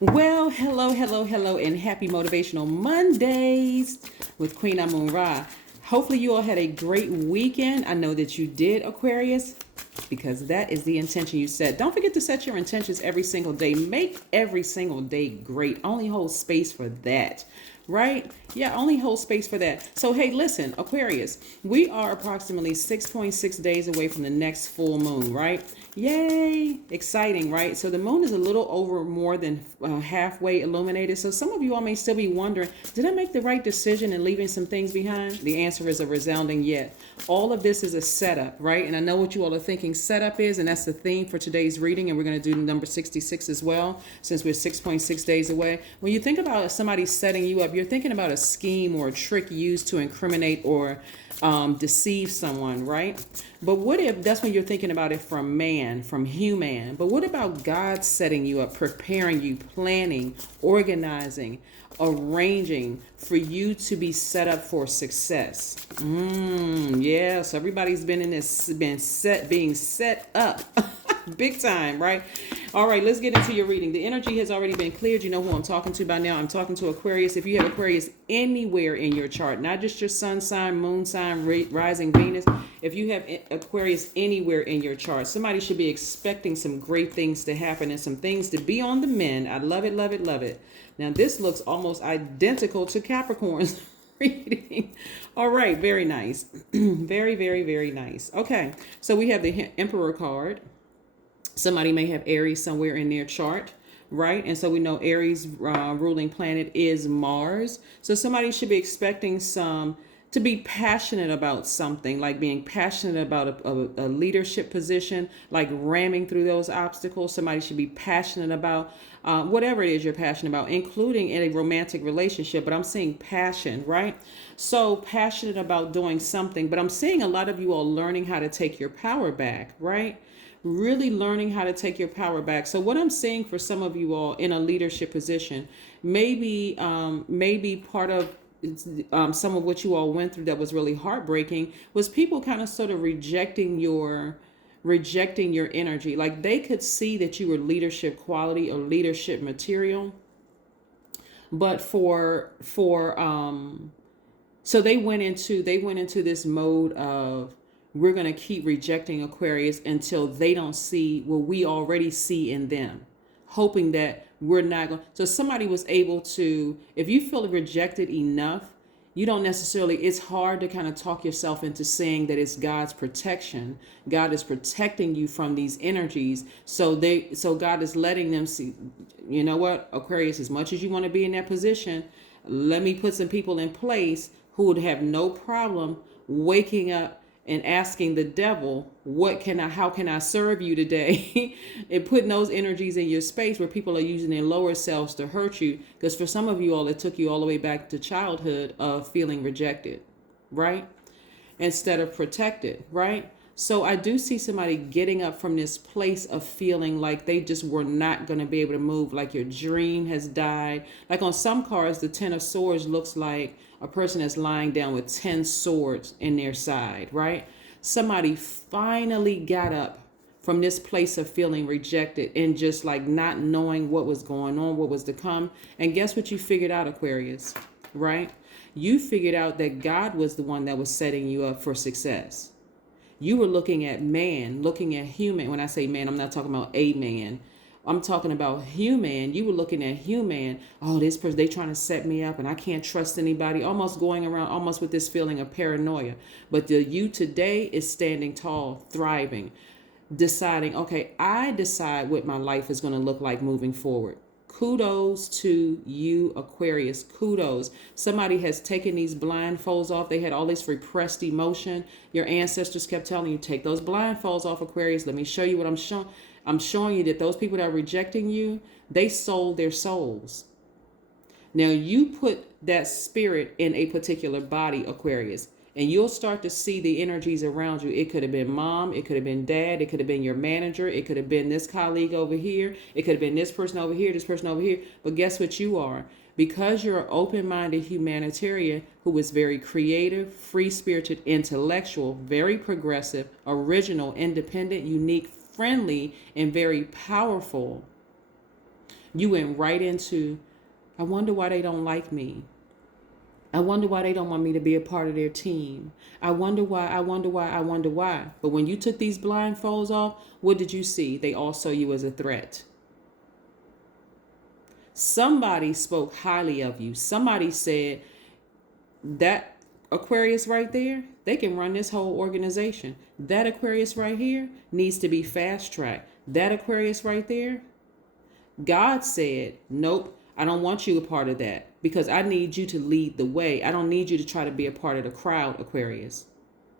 Well, hello, and happy Motivational Mondays with Queen Amun Ra. Hopefully, you all had a great weekend. I know that you did, Aquarius, because that is the intention you set. Don't forget to set your intentions every single day. Make every single day great. Only hold space for that. Right? Yeah, only hold space for that. So, hey, listen, Aquarius, we are approximately 6.6 days away from the next full moon, right? Yay! Exciting, right? So, the moon is a little over more than halfway illuminated. So, some of you all may still be wondering, did I make the right decision in leaving some things behind? The answer is a resounding yes. All of this is a setup, right? And I know what you all are thinking setup is, and that's the theme for today's reading. And we're going to do number 66 as well, since we're 6.6 days away. When you think about somebody setting you up, you're thinking about a scheme or a trick used to incriminate or deceive someone, right? But what if that's when you're thinking about it from man, from human? But what about God setting you up, preparing you, planning, organizing, arranging for you to be set up for success? Yes, everybody's been in this, being set up. Big time, right? All right, let's get into your reading. The energy has already been cleared. You know who I'm talking to by now. I'm talking to Aquarius. If you have Aquarius anywhere in your chart, not just your sun sign, moon sign, rising Venus, if you have Aquarius anywhere in your chart, somebody should be expecting some great things to happen and some things to be on the mend. I love it, love it, love it. Now, this looks almost identical to Capricorn's reading. All right, very nice. Very, very, very nice. Okay, so we have the Emperor card. Somebody may have Aries somewhere in their chart, right? And so we know Aries ruling planet is Mars. So somebody should be expecting to be passionate about something, like being passionate about a leadership position, like ramming through those obstacles. Somebody should be passionate about whatever it is you're passionate about, including in a romantic relationship. But I'm seeing passion, right? So passionate about doing something. But I'm seeing a lot of you all learning how to take your power back, right? Really learning how to take your power back. So what I'm seeing for some of you all in a leadership position, maybe part of some of what you all went through that was really heartbreaking was people kind of sort of rejecting your energy. Like they could see that you were leadership quality or leadership material, but so they went into this mode of, we're going to keep rejecting Aquarius until they don't see what we already see in them, hoping that we're not going. So somebody was able to, if you feel rejected enough, you don't necessarily, it's hard to kind of talk yourself into saying that it's God's protection. God is protecting you from these energies. So God is letting them see, you know what, Aquarius, as much as you want to be in that position, let me put some people in place who would have no problem waking up and asking the devil, how can I serve you today? And putting those energies in your space where people are using their lower selves to hurt you. Because for some of you all, it took you all the way back to childhood of feeling rejected, right? Instead of protected, right? So I do see somebody getting up from this place of feeling like they just were not going to be able to move, like your dream has died. Like on some cards, the Ten of Swords looks like a person is lying down with 10 swords in their side, right? Somebody finally got up from this place of feeling rejected and just like not knowing what was going on, what was to come. And guess what you figured out, Aquarius, right? You figured out that God was the one that was setting you up for success. You were looking at man, looking at human. When I say man, I'm not talking about a man. I'm talking about human. You were looking at human. Oh, this person, they trying to set me up and I can't trust anybody. Almost going around almost with this feeling of paranoia. But the you today is standing tall, thriving, deciding, okay, I decide what my life is going to look like moving forward. Kudos to you, Aquarius. Kudos. Somebody has taken these blindfolds off. They had all this repressed emotion. Your ancestors kept telling you, take those blindfolds off, Aquarius. Let me show you what I'm showing. I'm showing you that those people that are rejecting you, they sold their souls. Now you put that spirit in a particular body, Aquarius, and you'll start to see the energies around you. It could have been mom, it could have been dad, it could have been your manager, it could have been this colleague over here, it could have been this person over here, this person over here. But guess what you are? Because you're an open-minded humanitarian who is very creative, free-spirited, intellectual, very progressive, original, independent, unique, friendly, and very powerful, You went right into, I wonder why they don't like me. I wonder why they don't want me to be a part of their team. I wonder why, I wonder why, I wonder why. But when you took these blindfolds off, what did you see? They all saw you as a threat. Somebody spoke highly of you. Somebody said, that Aquarius right there, they can run this whole organization. That Aquarius right here needs to be fast tracked. That Aquarius right there, God said, nope, I don't want you a part of that because I need you to lead the way. I don't need you to try to be a part of the crowd, Aquarius.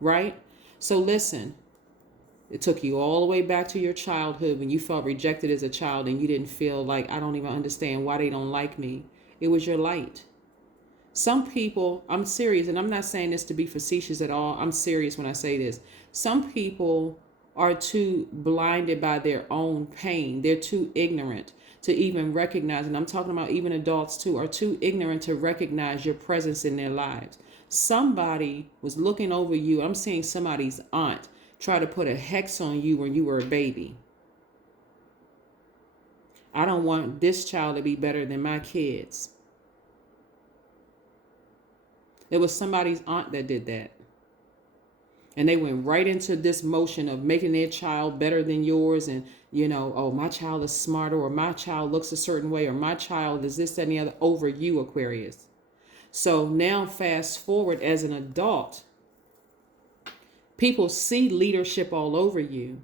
Right? So listen, it took you all the way back to your childhood when you felt rejected as a child and you didn't feel like, I don't even understand why they don't like me. It was your light. Some people, I'm serious, and I'm not saying this to be facetious at all. I'm serious when I say this. Some people are too blinded by their own pain. They're too ignorant to even recognize, and I'm talking about even adults too, are too ignorant to recognize your presence in their lives. Somebody was looking over you. I'm seeing somebody's aunt try to put a hex on you when you were a baby. I don't want this child to be better than my kids. It was somebody's aunt that did that. And they went right into this motion of making their child better than yours. And, you know, oh, my child is smarter, or my child looks a certain way, or my child is this, that, and the other over you, Aquarius. So now fast forward as an adult, people see leadership all over you.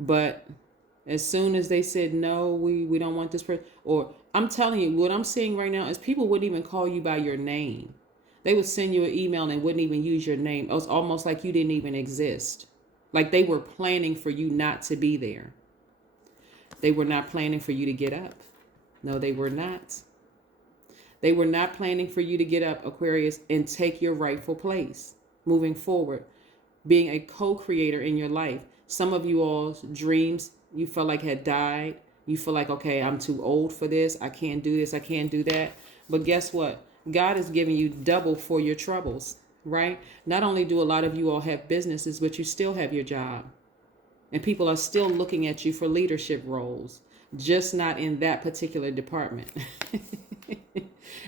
But as soon as they said, no, we don't want this person, or I'm telling you, what I'm seeing right now is people wouldn't even call you by your name. They would send you an email and wouldn't even use your name. It was almost like you didn't even exist. Like they were planning for you not to be there. They were not planning for you to get up. No, they were not. They were not planning for you to get up, Aquarius, and take your rightful place moving forward, being a co-creator in your life. Some of you all's dreams you felt like had died. You feel like, okay, I'm too old for this. I can't do this. I can't do that. But guess what? God is giving you double for your troubles, right? Not only do a lot of you all have businesses, but you still have your job. And people are still looking at you for leadership roles, just not in that particular department.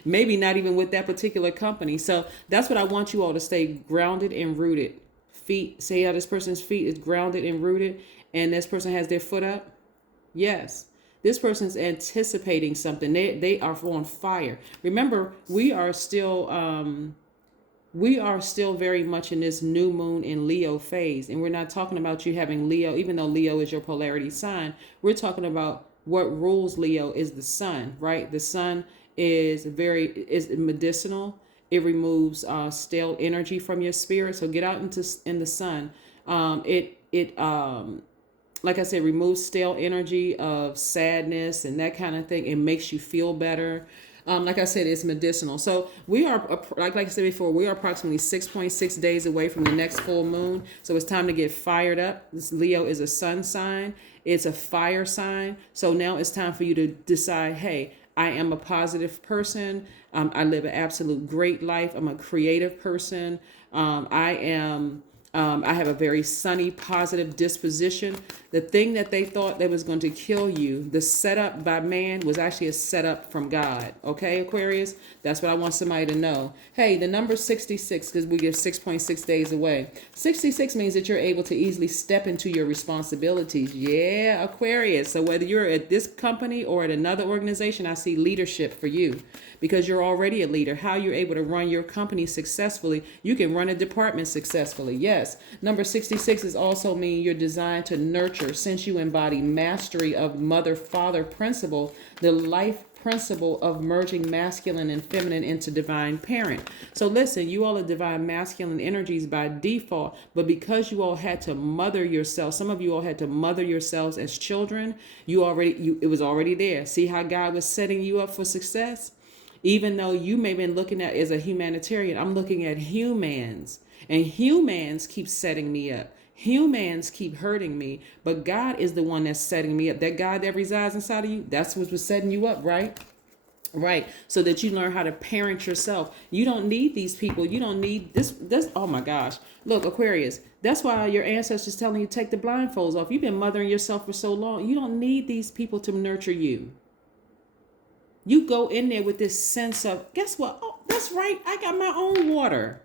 Maybe not even with that particular company. So that's what I want you all to stay grounded and rooted. Feet, say how this person's feet is grounded and rooted, and this person has their foot up. Yes, this person's anticipating something. They are on fire. Remember, we are still very much in this new moon in Leo phase, and we're not talking about you having Leo, even though Leo is your polarity sign. We're talking about what rules Leo is the sun, right? The sun is medicinal. It removes stale energy from your spirit. So get out in the sun. Like I said, removes stale energy of sadness and that kind of thing. It makes you feel better. Like I said, it's medicinal. So we are, like I said before, we are approximately 6.6 days away from the next full moon. So it's time to get fired up. This Leo is a sun sign. It's a fire sign. So now it's time for you to decide, hey, I am a positive person. I live an absolute great life. I'm a creative person. I have a very sunny, positive disposition. The thing that they thought that was going to kill you, the setup by man, was actually a setup from God. Okay, Aquarius? That's what I want somebody to know. Hey, the number 66, because we give 6.6 days away. 66 means that you're able to easily step into your responsibilities. Yeah, Aquarius. So whether you're at this company or at another organization, I see leadership for you. Because you're already a leader. How you're able to run your company successfully. You can run a department successfully. Yes. Number 66 is also mean you're designed to nurture, since you embody mastery of mother-father principle, the life principle of merging masculine and feminine into divine parent. So listen, you all are divine masculine energies by default, but because you all had to mother yourself, some of you all had to mother yourselves as children, it was already there. See how God was setting you up for success? Even though you may have been looking at as a humanitarian, I'm looking at humans, and humans keep setting me up. Humans keep hurting me, but God is the one that's setting me up. That God that resides inside of you, that's what was setting you up, right? Right. So that you learn how to parent yourself. You don't need these people. You don't need this. Oh my gosh. Look, Aquarius. That's why your ancestors telling you take the blindfolds off. You've been mothering yourself for so long. You don't need these people to nurture you. You go in there with this sense of, guess what? Oh, that's right. I got my own water.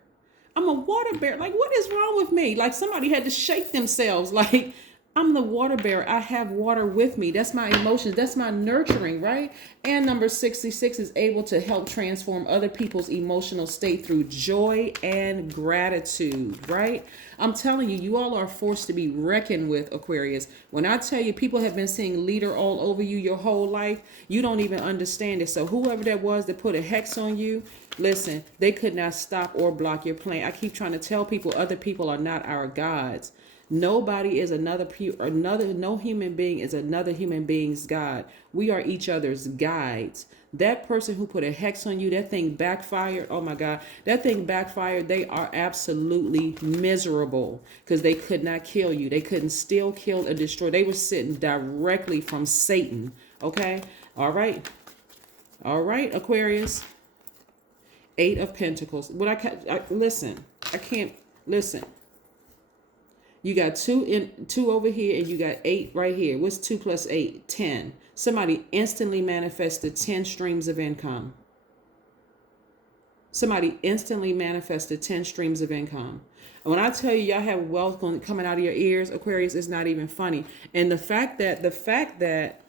I'm a water bear. Like, what is wrong with me? Like, somebody had to shake themselves. Like, I'm the water bearer. I have water with me. That's my emotions. That's my nurturing, right? And number 66 is able to help transform other people's emotional state through joy and gratitude, right? I'm telling you, you all are forced to be reckoned with, Aquarius. When I tell you people have been seeing leader all over you your whole life, you don't even understand it. So whoever that was that put a hex on you, listen, they could not stop or block your plan. I keep trying to tell people other people are not our gods. Nobody is no human being is another human being's God. We are each other's guides. That person who put a hex on you, that thing backfired. Oh my God, that thing backfired. They are absolutely miserable because they could not kill you. They couldn't steal, kill, and destroy. They were sitting directly from Satan. Okay. All right. All right, Aquarius. 8 of Pentacles. Listen, I can't listen. You got two over here, and you got 8 right here. What's 2 plus 8? 10. Somebody instantly manifested 10 streams of income. Somebody instantly manifested 10 streams of income. And when I tell you y'all have wealth coming out of your ears, Aquarius, it's not even funny. And the fact that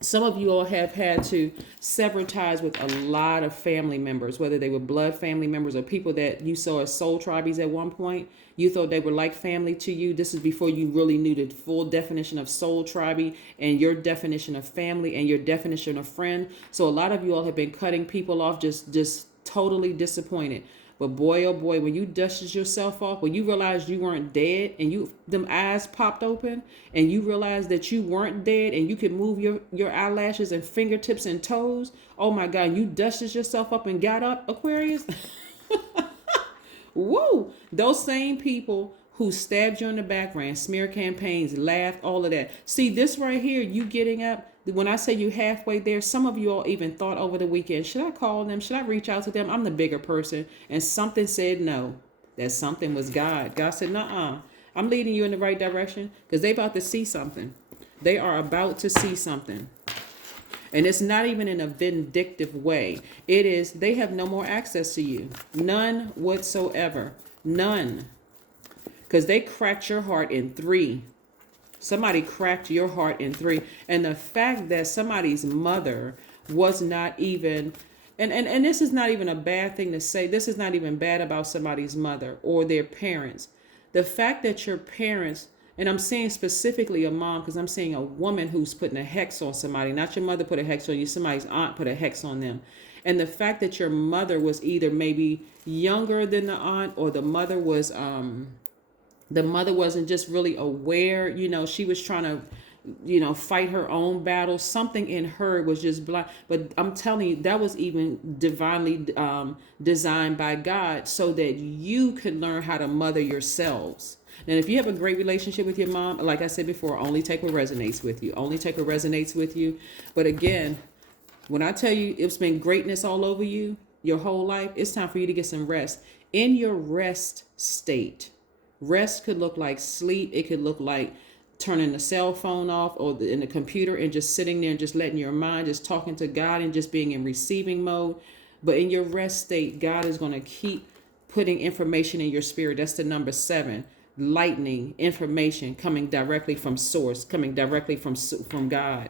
some of you all have had to sever ties with a lot of family members, whether they were blood family members or people that you saw as soul tribes at one point. You thought they were like family to you. This is before you really knew the full definition of soul tribe and your definition of family and your definition of friend. So a lot of you all have been cutting people off, just totally disappointed. But boy, oh boy, when you dusted yourself off, when you realized you weren't dead and them eyes popped open and you realized that you weren't dead and you could move your eyelashes and fingertips and toes. Oh my God, you dusted yourself up and got up, Aquarius. Woo! Those same people who stabbed you in the back, ran smear campaigns, laughed, all of that. See, this right here, you getting up. When I say you halfway there, some of you all even thought over the weekend, should I call them? Should I reach out to them? I'm the bigger person. And something said no. That something was God. God said, nuh-uh. I'm leading you in the right direction because they about to see something. They are about to see something. And it's not even in a vindictive way. It is, they have no more access to you. None whatsoever. None. Because they cracked your heart in 3. Somebody cracked your heart in 3. And the fact that somebody's mother was not even, and this is not even a bad thing to say. This is not even bad about somebody's mother or their parents. The fact that your parents, and I'm saying specifically a mom because I'm saying a woman who's putting a hex on somebody, not your mother put a hex on you, somebody's aunt put a hex on them. And the fact that your mother was either maybe younger than the aunt or the mother wasn't just really aware, she was trying to, fight her own battle. Something in her was just blind. But I'm telling you, that was even divinely designed by God so that you could learn how to mother yourselves. And if you have a great relationship with your mom, like I said before, only take what resonates with you. Only take what resonates with you. But again, when I tell you it's been greatness all over you your whole life, it's time for you to get some rest. In your rest state, rest could look like sleep. It could look like turning the cell phone off or in the computer and just sitting there and just letting your mind, just talking to God and just being in receiving mode. But in your rest state, God is going to keep putting information in your spirit. That's the number 7. Lightning, information coming directly from source, coming directly from God.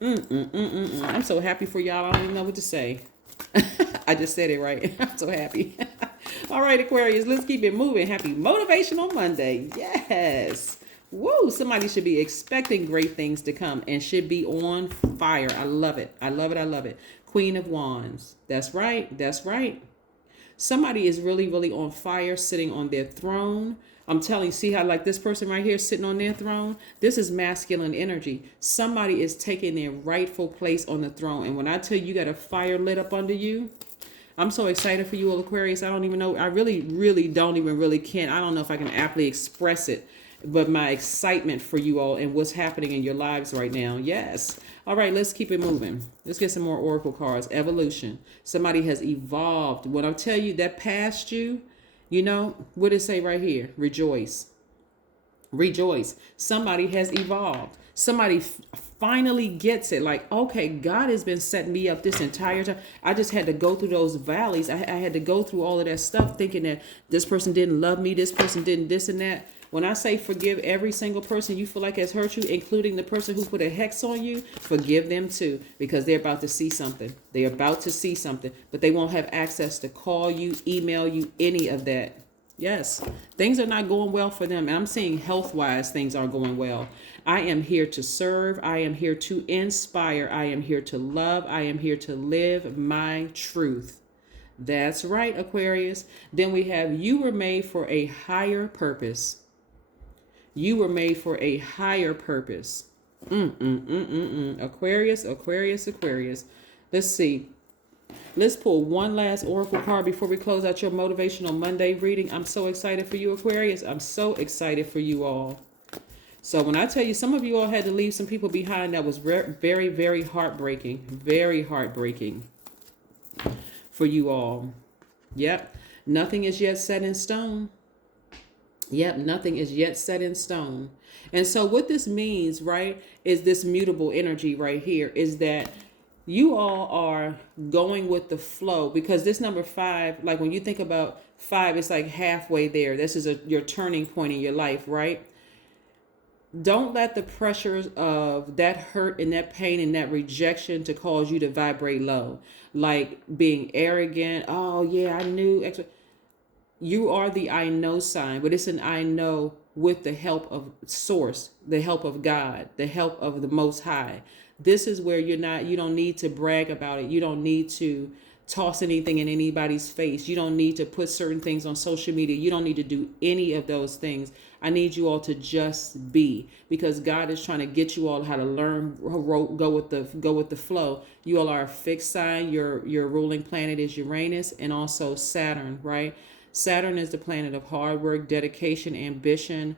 I'm so happy for y'all. I don't even know what to say. I just said it right. I'm so happy. All right, Aquarius, let's keep it moving. Happy Motivational Monday. Yes. Woo, somebody should be expecting great things to come and should be on fire. I love it. I love it. I love it. Queen of Wands. That's right. That's right. Somebody is really, really on fire, sitting on their throne. I'm telling you, see how like this person right here sitting on their throne? This is masculine energy. Somebody is taking their rightful place on the throne. And when I tell you, you got a fire lit up under you, I'm so excited for you, Aquarius. I don't even know. I really, really don't even really can. I don't know if I can aptly express it. but my excitement for you all and what's happening in your lives right now. Yes. All right, let's keep it moving. Let's get some more oracle cards. Evolution. Somebody has evolved. When I tell you that past you, you know, what did it say right here? Rejoice. Rejoice. Somebody has evolved. Somebody finally gets it. Like, okay, God has been setting me up this entire time. I just had to go through those valleys. I had to go through all of that stuff thinking that this person didn't love me. This person didn't this and that. When I say forgive every single person you feel like has hurt you, including the person who put a hex on you, forgive them too, because they're about to see something. They're about to see something, but they won't have access to call you, email you, any of that. Yes, things are not going well for them. And I'm seeing health-wise things are going well. I am here to serve. I am here to inspire. I am here to love. I am here to live my truth. That's right, Aquarius. Then we have you were made for a higher purpose. You were made for a higher purpose. Aquarius, Aquarius, Aquarius. Let's see. Let's pull one last oracle card before we close out your Motivational Monday reading. I'm so excited for you, Aquarius. I'm so excited for you all. So when I tell you, some of you all had to leave some people behind, that was very, very heartbreaking. Very heartbreaking for you all. Yep. Nothing is yet set in stone. Yep, nothing is yet set in stone. And so what this means, right, is this mutable energy right here is that you all are going with the flow, because this number 5, like when you think about 5, it's like halfway there. This is your turning point in your life, right? Don't let the pressures of that hurt and that pain and that rejection to cause you to vibrate low, like being arrogant. Oh yeah, I knew. You are the I know sign, but it's an I know with the help of source, the help of God, the help of the Most High. This is where you don't need to brag about it. You don't need to toss anything in anybody's face. You don't need to put certain things on social media. You don't need to do any of those things. I need you all to just be, because God is trying to get you all how to learn, go with the flow. You all are a fixed sign. Your ruling planet is Uranus and also Saturn, right? Saturn is the planet of hard work, dedication, ambition,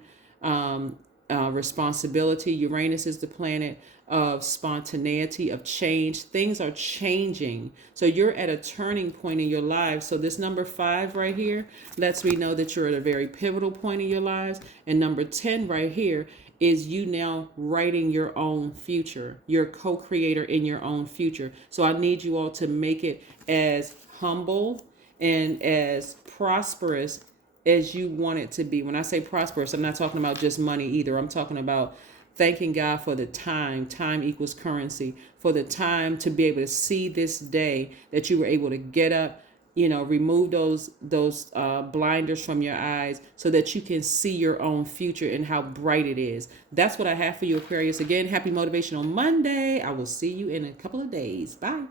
responsibility. Uranus is the planet of spontaneity, of change. Things are changing. So you're at a turning point in your life. So this number 5 right here lets me know that you're at a very pivotal point in your lives. And number 10 right here is you now writing your own future. You're a co-creator in your own future. So I need you all to make it as humble and as prosperous as you want it to be. When I say prosperous, I'm not talking about just money either. I'm talking about thanking God for the time. Time equals currency. For the time to be able to see this day, that you were able to get up, remove those blinders from your eyes so that you can see your own future and how bright it is. That's what I have for you, Aquarius. Again, happy Motivational Monday. I will see you in a couple of days. Bye.